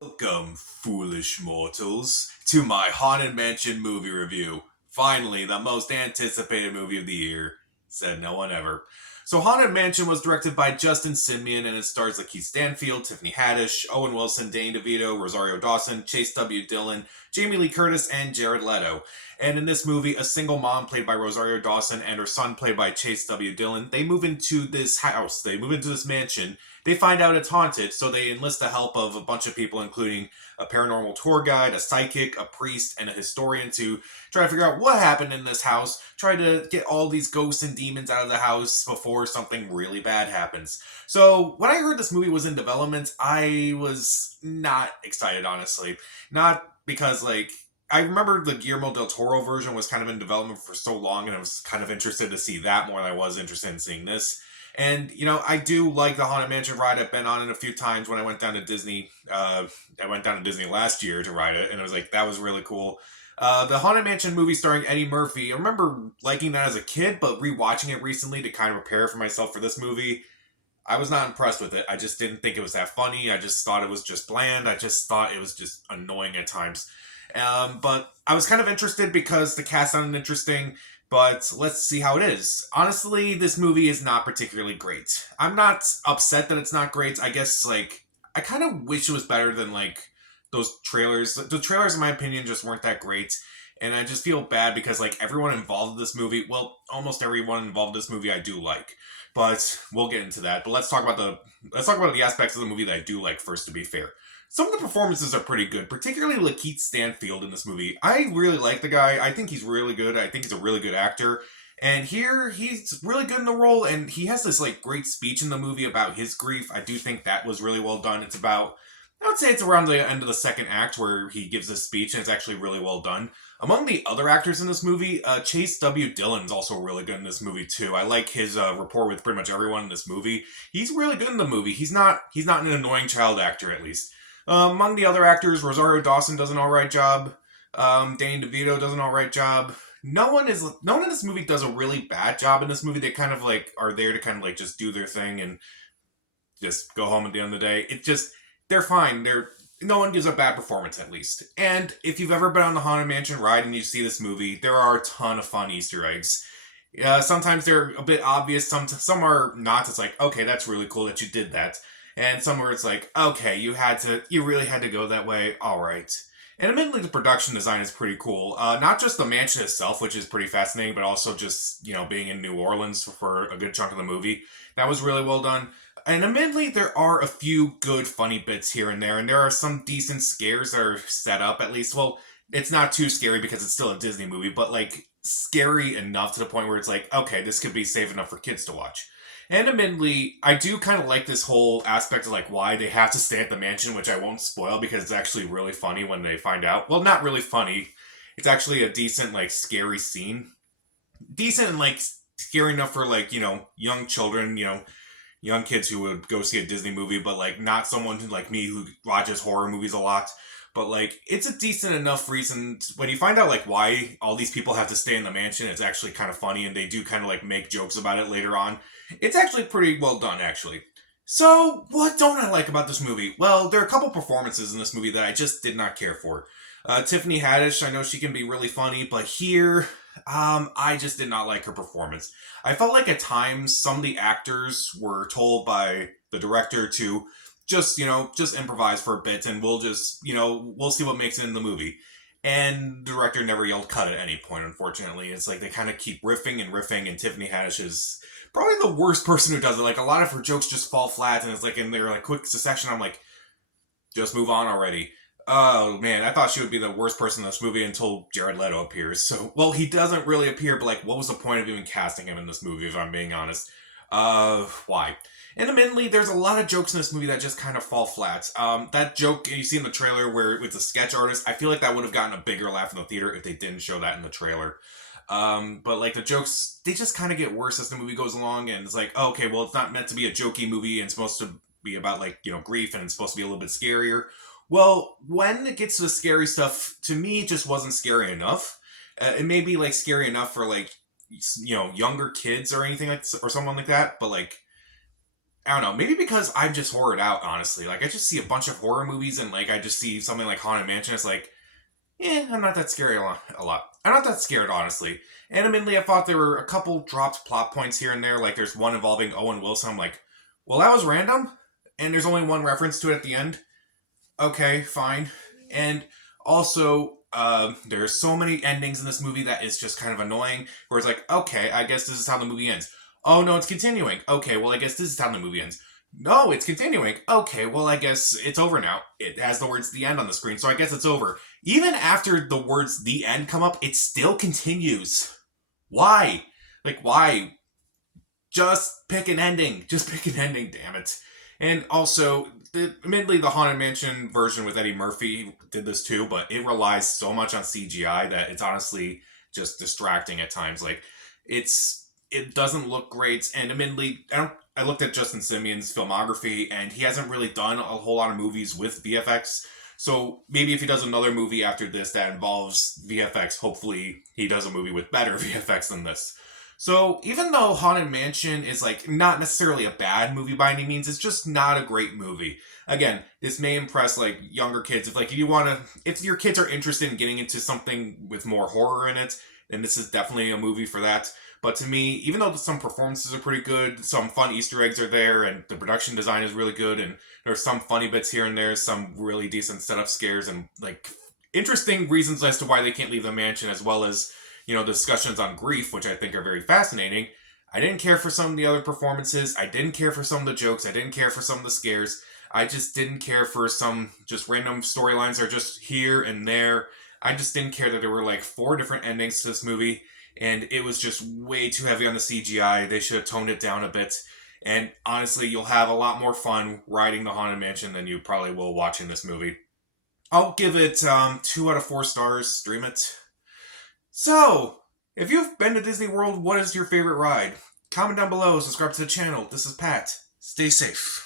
Welcome, foolish mortals, to my Haunted Mansion movie review. Finally, the most anticipated movie of the year, said no one ever. So, Haunted Mansion was directed by Justin Simien and it stars Lakeith Stanfield, Tiffany Haddish, Owen Wilson, Danny DeVito, Rosario Dawson, Chase W. Dillon, Jamie Lee Curtis, and Jared Leto. And in this movie, a single mom played by Rosario Dawson and her son played by Chase W. Dillon, they move into this house, they move into this mansion. They find out it's haunted, so they enlist the help of a bunch of people, including a paranormal tour guide, a psychic, a priest, and a historian to try to figure out what happened in this house, try to get all these ghosts and demons out of the house before something really bad happens. So, when I heard this movie was in development, I was not excited, honestly. Not because, I remember the Guillermo del Toro version was kind of in development for so long, and I was kind of interested to see that more than I was interested in seeing this. And I do like the Haunted Mansion ride. I've been on it a few times when I went down to Disney. I went down to Disney last year to ride it, and it was like that was really cool. The Haunted Mansion movie starring Eddie Murphy. I remember liking that as a kid, but rewatching it recently to kind of prepare for myself for this movie, I was not impressed with it. I just didn't think it was that funny. I just thought it was just bland. I just thought it was just annoying at times. But I was kind of interested because the cast sounded interesting. But let's see how it is. Honestly, this movie is not particularly great. I'm not upset that it's not great. I guess, I kind of wish it was better than, those trailers. The trailers, in my opinion, just weren't that great. And I just feel bad because, everyone involved in this movie, well, almost everyone involved in this movie I do like. But we'll get into that. But let's talk about the aspects of the movie that I do like first, to be fair. Some of the performances are pretty good, particularly Lakeith Stanfield in this movie. I really like the guy. I think he's really good. I think he's a really good actor. And here, he's really good in the role, and he has this, great speech in the movie about his grief. I do think that was really well done. I would say it's around the end of the second act where he gives this speech, and it's actually really well done. Among the other actors in this movie, Chase W. Dillon's also really good in this movie too. I like his rapport with pretty much everyone in this movie. He's really good in the movie. He's not an annoying child actor, at least. Among the other actors, Rosario Dawson does an alright job. Danny DeVito does an alright job. No one in this movie does a really bad job in this movie. They kind of are there to kind of just do their thing and just go home at the end of the day. They're fine. No one gives a bad performance, at least. And if you've ever been on the Haunted Mansion ride and you see this movie, there are a ton of fun Easter eggs. Sometimes they're a bit obvious. Some are not. It's like, okay, that's really cool that you did that. And somewhere it's like, okay, you really had to go that way. All right. And admittedly, the production design is pretty cool. Not just the mansion itself, which is pretty fascinating, but also just being in New Orleans for a good chunk of the movie. That was really well done. And admittedly, there are a few good, funny bits here and there, and there are some decent scares that are set up, at least. Well, it's not too scary because it's still a Disney movie, but, scary enough to the point where it's like, okay, this could be safe enough for kids to watch. And admittedly, I do kind of like this whole aspect of, why they have to stay at the mansion, which I won't spoil because it's actually really funny when they find out. Well, not really funny. It's actually a decent, scary scene. Decent and, scary enough for, young children, young kids who would go see a Disney movie, but not someone like me who watches horror movies a lot. But it's a decent enough reason when you find out why all these people have to stay in the mansion. It's actually kind of funny, and they do kind of make jokes about it later on. It's actually pretty well done, actually. So, what don't I like about this movie? Well, there are a couple performances in this movie that I just did not care for. Tiffany Haddish, I know she can be really funny, but here, I just did not like her performance. I felt like at times some of the actors were told by the director to just improvise for a bit and we'll see what makes it in the movie. And the director never yelled cut at any point, unfortunately. It's like they kind of keep riffing and riffing, and Tiffany Haddish is probably the worst person who does it. A lot of her jokes just fall flat, and it's in their quick succession. I'm like, just move on already. Oh man, I thought she would be the worst person in this movie until Jared Leto appears. So, well, he doesn't really appear, but what was the point of even casting him in this movie, if I'm being honest? Why? And admittedly, there's a lot of jokes in this movie that just kind of fall flat. That joke you see in the trailer where it's a sketch artist, I feel like that would have gotten a bigger laugh in the theater if they didn't show that in the trailer. But the jokes, they just kind of get worse as the movie goes along, and it's oh, okay, well, it's not meant to be a jokey movie, and it's supposed to be about grief, and it's supposed to be a little bit scarier. Well, when it gets to the scary stuff, to me, it just wasn't scary enough. It may be scary enough for younger kids or anything or someone like that, but I don't know, maybe because I'm just horrored out, honestly. Like, I just see a bunch of horror movies and, like, I just see something like Haunted Mansion. It's like, I'm not that scared a lot. I'm not that scared, honestly. And admittedly, I thought there were a couple dropped plot points here and there. Like, there's one involving Owen Wilson. I'm like, well, that was random. And there's only one reference to it at the end. Okay, fine. And also, there's so many endings in this movie that is just kind of annoying. Where it's like, okay, I guess this is how the movie ends. Oh, no, it's continuing. Okay, well, I guess this is how the movie ends. No, it's continuing. Okay, well, I guess it's over now. It has the words the end on the screen, so I guess it's over. Even after the words the end come up, it still continues. Why? Like, why? Just pick an ending. Just pick an ending, damn it. And also, admittedly, the Haunted Mansion version with Eddie Murphy did this too, but it relies so much on CGI that it's honestly just distracting at times. Like, it doesn't look great, and admittedly, I looked at Justin Simeon's filmography, and he hasn't really done a whole lot of movies with VFX. So maybe if he does another movie after this that involves VFX, hopefully he does a movie with better VFX than this. So even though Haunted Mansion is like not necessarily a bad movie by any means, it's just not a great movie. Again, this may impress like younger kids if your kids are interested in getting into something with more horror in it, then this is definitely a movie for that. But to me, even though some performances are pretty good, some fun Easter eggs are there, and the production design is really good, and there's some funny bits here and there, some really decent setup scares, and like interesting reasons as to why they can't leave the mansion, as well as discussions on grief, which I think are very fascinating. I didn't care for some of the other performances. I didn't care for some of the jokes. I didn't care for some of the scares. I just didn't care for some just random storylines that are just here and there. I just didn't care that there were like 4 different endings to this movie, and it was just way too heavy on the CGI. They should have toned it down a bit. And honestly, you'll have a lot more fun riding the Haunted Mansion than you probably will watching this movie. I'll give it 2 out of 4 stars. Stream it. So, if you've been to Disney World, what is your favorite ride? Comment down below, subscribe to the channel. This is Pat. Stay safe.